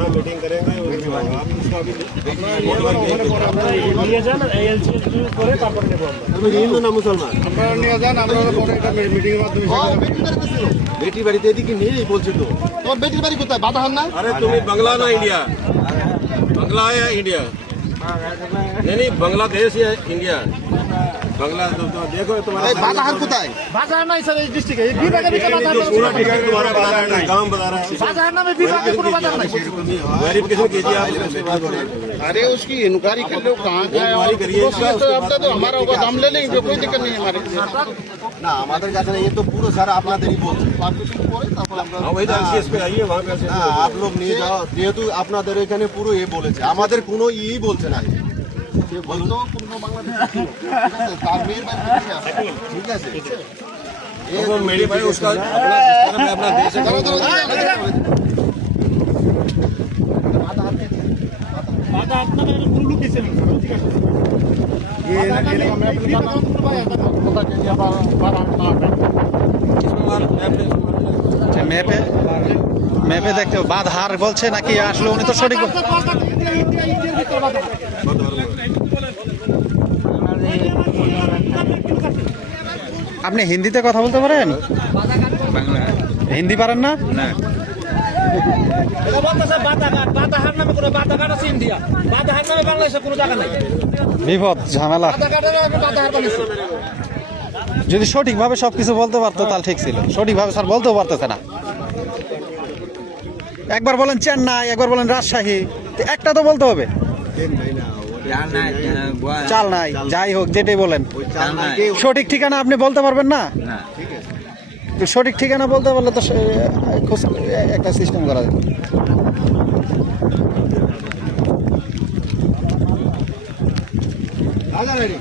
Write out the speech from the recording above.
वहाँ मीटिंग करेंगे आप उसका अभी हिंदू ना मुसलमान बेटी बाड़ी दे दी कि नहीं बोल तो তোমার বেটির বাড়ি কোথায় বাধাহার না अरे तुम्हें बंगला ना इंडिया बंगला है या इंडिया नहीं नहीं बांग्लादेश या इंडिया बांग्ला तो देखो तुम्हारा বাধাহার কোথায় বাজার নাই স্যার এই ডিস্ট্রিক্টে এই বিভাগে ভিতরে বাজার নাই पूरा टिकट तुम्हारा बता रहा है गाँव बता रहा है বাজার नामे বিভাগে কোনো বাজার নাই वेरिफिकेशन कीजिए आप उसके बाद अरे उसकी इंक्वायरी कर लो कहाँ क्या है इंक्वायरी करिए तो अपना तो हमारा होगा हम ले लेंगे कोई दिक्कत नहीं है हमारे না আমাদের কাছে না, এ তো পুরো সারা আপনাদেরই বলছে। हाँ वही तो LCS पे आइए वहाँ पे না आप लोग নিয়ে যাও, যেহেতু আপনাদের এখানে পুরো এ বলেছে, আমাদের কোনো ই বলছে না। সে বলতো পূর্ণ বাংলাদেশ ছিল। ঠিক আছে তার মেয়ের বাড়ি কোথায় আছে? ঠিক আছে वो मेरे भाई उसका अपना देश है ম্যাপে ম্যাপে দেখতে বাঁধার বলছে নাকি আসলে উনি তো সঠিক আপনি হিন্দিতে কথা বলতে পারেন? হিন্দি পারেন না? বাজার নামে কোনো বাজার আছে ইন্ডিয়া বাজার নামে বাংলাদেশে কোনো জায়গা নাই বিপদ ঝামেলা। বাজার বানিয়েছে যদি সঠিকভাবে সবকিছু বলতে পারতো তাহলে ঠিক ছিল, সঠিকভাবে স্যার বলতেও পারতেছে না। একবার বলেন চেন্নাই, একবার বলেন রাজশাহী, তো একটা তো বলতে হবে। চাল নাই, যাই হোক যেটাই বলেন, সঠিক ঠিকানা আপনি বলতে পারবেন না। তো সঠিক ঠিকানা বলতে পারলে তো একটা সিস্টেম করা যায়। आजा रेडी